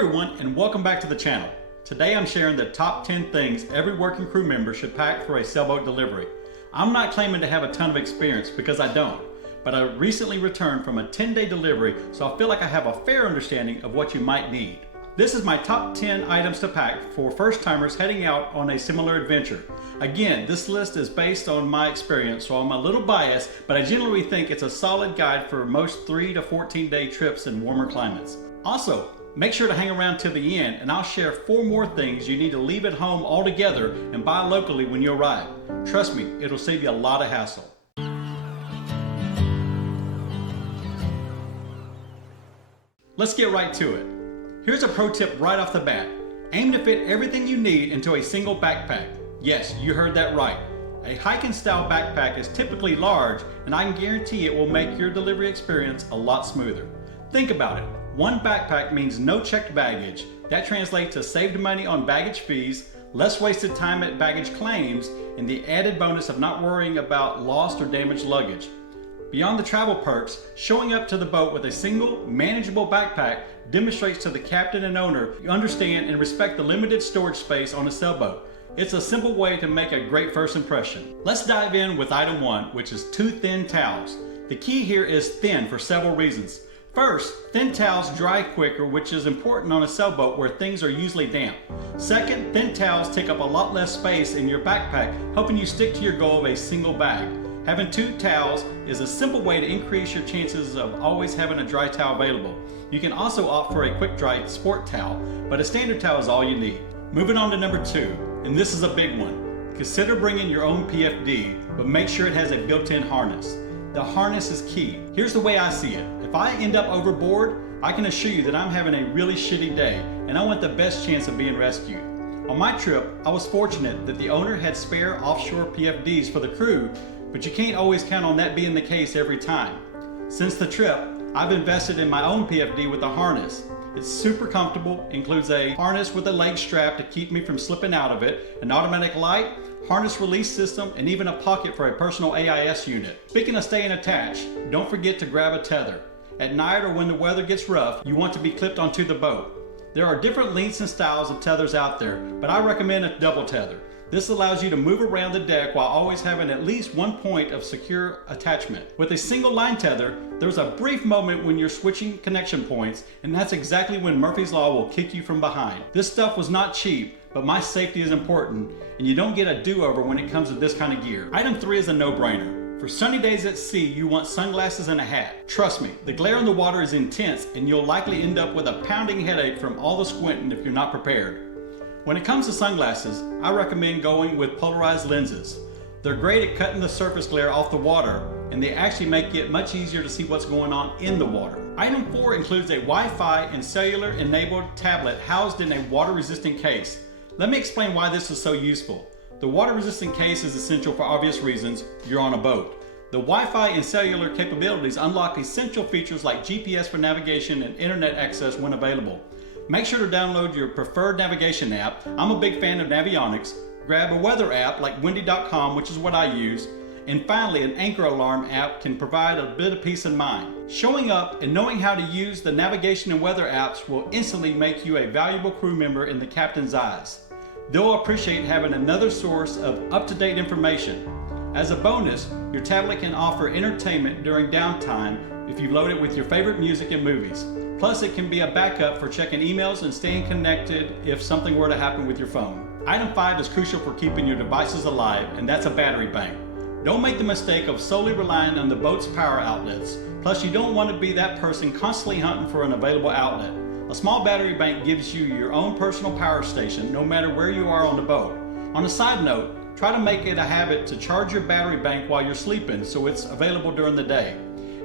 everyone, and welcome back to the channel. Today I'm sharing the top 10 things every working crew member should pack for a sailboat delivery. I'm not claiming to have a ton of experience because I don't, but I recently returned from a 10-day delivery, so I feel like I have a fair understanding of what you might need. This is my top 10 items to pack for first-timers heading out on a similar adventure. Again, this list is based on my experience, so I'm a little biased, but I generally think it's a solid guide for most 3 to 14-day trips in warmer climates. Also, make sure to hang around till the end, and I'll share 4 more things you need to leave at home altogether and buy locally when you arrive. Trust me, it'll save you a lot of hassle. Let's get right to it. Here's a pro tip right off the bat. Aim to fit everything you need into a single backpack. Yes, you heard that right. A hiking style backpack is typically large, and I can guarantee it will make your delivery experience a lot smoother. Think about it. One backpack means no checked baggage. That translates to saved money on baggage fees, less wasted time at baggage claims, and the added bonus of not worrying about lost or damaged luggage. Beyond the travel perks, showing up to the boat with a single, manageable backpack demonstrates to the captain and owner you understand and respect the limited storage space on a sailboat. It's a simple way to make a great first impression. Let's dive in with item 1, which is 2 thin towels. The key here is thin for several reasons. First, thin towels dry quicker, which is important on a sailboat where things are usually damp. Second, thin towels take up a lot less space in your backpack, helping you stick to your goal of a single bag. Having 2 towels is a simple way to increase your chances of always having a dry towel available. You can also opt for a quick dry sport towel, but a standard towel is all you need. Moving on to number 2, and this is a big one. Consider bringing your own PFD, but make sure it has a built-in harness. The harness is key. Here's the way I see it. If I end up overboard, I can assure you that I'm having a really shitty day, and I want the best chance of being rescued. On my trip, I was fortunate that the owner had spare offshore PFDs for the crew, but you can't always count on that being the case every time. Since the trip, I've invested in my own PFD with a harness. It's super comfortable, includes a harness with a leg strap to keep me from slipping out of it, an automatic light, harness release system, and even a pocket for a personal AIS unit. Speaking of staying attached, don't forget to grab a tether. At night or when the weather gets rough, you want to be clipped onto the boat. There are different lengths and styles of tethers out there, but I recommend a double tether. This allows you to move around the deck while always having at least one point of secure attachment. With a single line tether, there's a brief moment when you're switching connection points, and that's exactly when Murphy's Law will kick you from behind. This stuff was not cheap, but my safety is important, and you don't get a do-over when it comes to this kind of gear. Item 3 is a no-brainer. For sunny days at sea, you want sunglasses and a hat. Trust me, the glare in the water is intense, and you'll likely end up with a pounding headache from all the squinting if you're not prepared. When it comes to sunglasses, I recommend going with polarized lenses. They're great at cutting the surface glare off the water, and they actually make it much easier to see what's going on in the water. Item 4 includes a Wi-Fi and cellular enabled tablet housed in a water-resistant case. Let me explain why this is so useful. The water-resistant case is essential for obvious reasons. You're on a boat. The Wi-Fi and cellular capabilities unlock essential features like GPS for navigation and internet access when available. Make sure to download your preferred navigation app. I'm a big fan of Navionics. Grab a weather app like windy.com, which is what I use. And finally, an anchor alarm app can provide a bit of peace of mind. Showing up and knowing how to use the navigation and weather apps will instantly make you a valuable crew member in the captain's eyes. They'll appreciate having another source of up-to-date information. As a bonus, your tablet can offer entertainment during downtime if you load it with your favorite music and movies. Plus, it can be a backup for checking emails and staying connected if something were to happen with your phone. Item 5 is crucial for keeping your devices alive, and that's a battery bank. Don't make the mistake of solely relying on the boat's power outlets. Plus, you don't want to be that person constantly hunting for an available outlet. A small battery bank gives you your own personal power station no matter where you are on the boat. On a side note, try to make it a habit to charge your battery bank while you're sleeping so it's available during the day.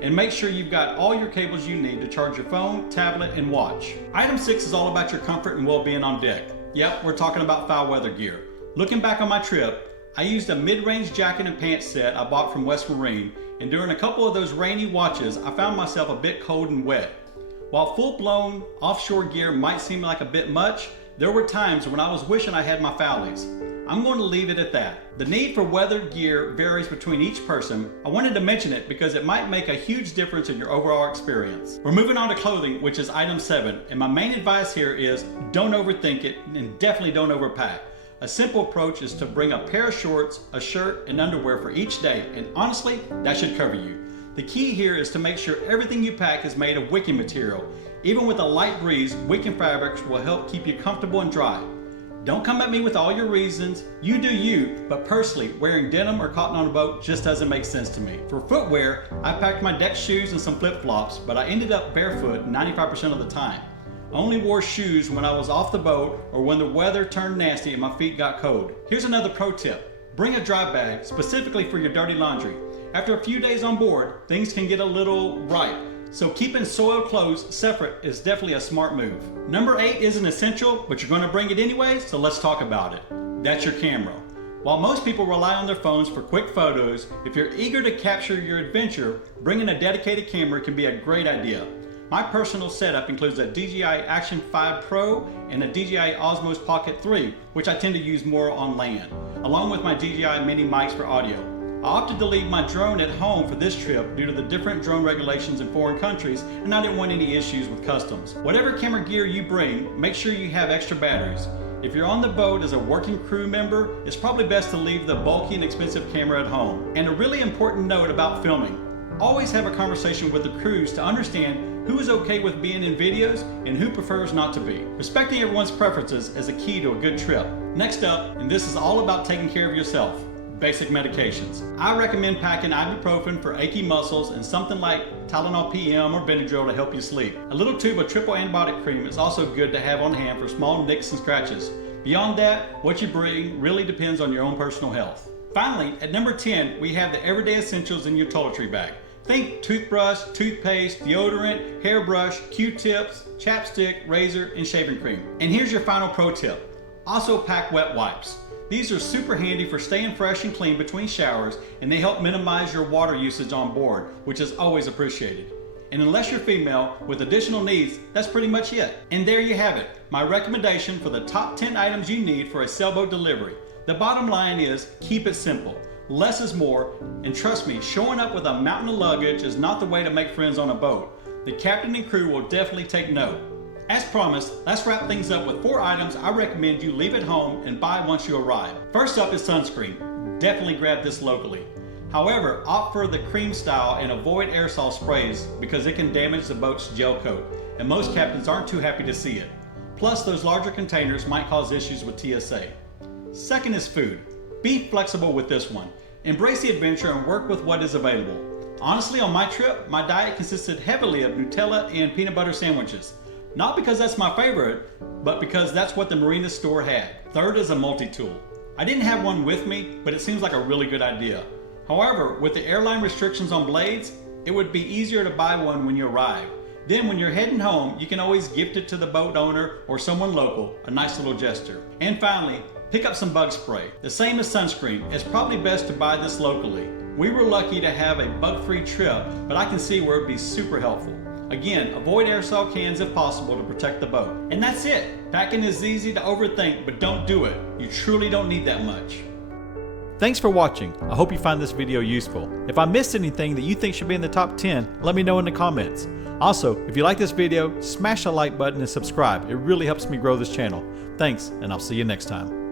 And make sure you've got all your cables you need to charge your phone, tablet, and watch. Item 6 is all about your comfort and well-being on deck. Yep, we're talking about foul weather gear. Looking back on my trip, I used a mid-range jacket and pants set I bought from West Marine, and during a couple of those rainy watches, I found myself a bit cold and wet. While full-blown offshore gear might seem like a bit much, there were times when I was wishing I had my foulies. I'm going to leave it at that. The need for weather gear varies between each person. I wanted to mention it because it might make a huge difference in your overall experience. We're moving on to clothing, which is item 7, and my main advice here is don't overthink it and definitely don't overpack. A simple approach is to bring a pair of shorts, a shirt, and underwear for each day, and honestly, that should cover you. The key here is to make sure everything you pack is made of wicking material. Even with a light breeze, wicking fabrics will help keep you comfortable and dry. Don't come at me with all your reasons. You do you, but personally, wearing denim or cotton on a boat just doesn't make sense to me. For footwear, I packed my deck shoes and some flip-flops, but I ended up barefoot 95% of the time. I only wore shoes when I was off the boat or when the weather turned nasty and my feet got cold. Here's another pro tip. Bring a dry bag specifically for your dirty laundry. After a few days on board, things can get a little ripe. So keeping soiled clothes separate is definitely a smart move. Number 8 isn't essential, but you're going to bring it anyway, so let's talk about it. That's your camera. While most people rely on their phones for quick photos, if you're eager to capture your adventure, bringing a dedicated camera can be a great idea. My personal setup includes a DJI Action 5 Pro and a DJI Osmos Pocket 3, which I tend to use more on land, along with my DJI mini mics for audio. I opted to leave my drone at home for this trip due to the different drone regulations in foreign countries, and I didn't want any issues with customs. Whatever camera gear you bring, make sure you have extra batteries. If you're on the boat as a working crew member, it's probably best to leave the bulky and expensive camera at home. And a really important note about filming. Always have a conversation with the crews to understand who is okay with being in videos and who prefers not to be. Respecting everyone's preferences is a key to a good trip. Next up, and this is all about taking care of yourself. Basic medications. I recommend packing ibuprofen for achy muscles and something like Tylenol PM or Benadryl to help you sleep. A little tube of triple antibiotic cream is also good to have on hand for small nicks and scratches. Beyond that, what you bring really depends on your own personal health. Finally, at number 10, we have the everyday essentials in your toiletry bag. Think toothbrush, toothpaste, deodorant, hairbrush, Q-tips, chapstick, razor, and shaving cream. And here's your final pro tip. Also pack wet wipes. These are super handy for staying fresh and clean between showers, and they help minimize your water usage on board, which is always appreciated. And unless you're female with additional needs, that's pretty much it. And there you have it, my recommendation for the top 10 items you need for a sailboat delivery. The bottom line is, keep it simple. Less is more, and trust me, showing up with a mountain of luggage is not the way to make friends on a boat. The captain and crew will definitely take note. As promised, let's wrap things up with 4 items I recommend you leave at home and buy once you arrive. First up is sunscreen. Definitely grab this locally. However, opt for the cream style and avoid aerosol sprays because it can damage the boat's gel coat, and most captains aren't too happy to see it. Plus, those larger containers might cause issues with TSA. Second is food. Be flexible with this one. Embrace the adventure and work with what is available. Honestly, on my trip, my diet consisted heavily of Nutella and peanut butter sandwiches. Not because that's my favorite, but because that's what the marina store had. Third is a multi-tool. I didn't have one with me, but it seems like a really good idea. However, with the airline restrictions on blades, it would be easier to buy one when you arrive. Then when you're heading home, you can always gift it to the boat owner or someone local, a nice little gesture. And finally, pick up some bug spray. The same as sunscreen, it's probably best to buy this locally. We were lucky to have a bug-free trip, but I can see where it'd be super helpful. Again, avoid aerosol cans if possible to protect the boat. And that's it. Packing is easy to overthink, but don't do it. You truly don't need that much. Thanks for watching. I hope you find this video useful. If I missed anything that you think should be in the top 10, let me know in the comments. Also, if you like this video, smash the like button and subscribe. It really helps me grow this channel. Thanks, and I'll see you next time.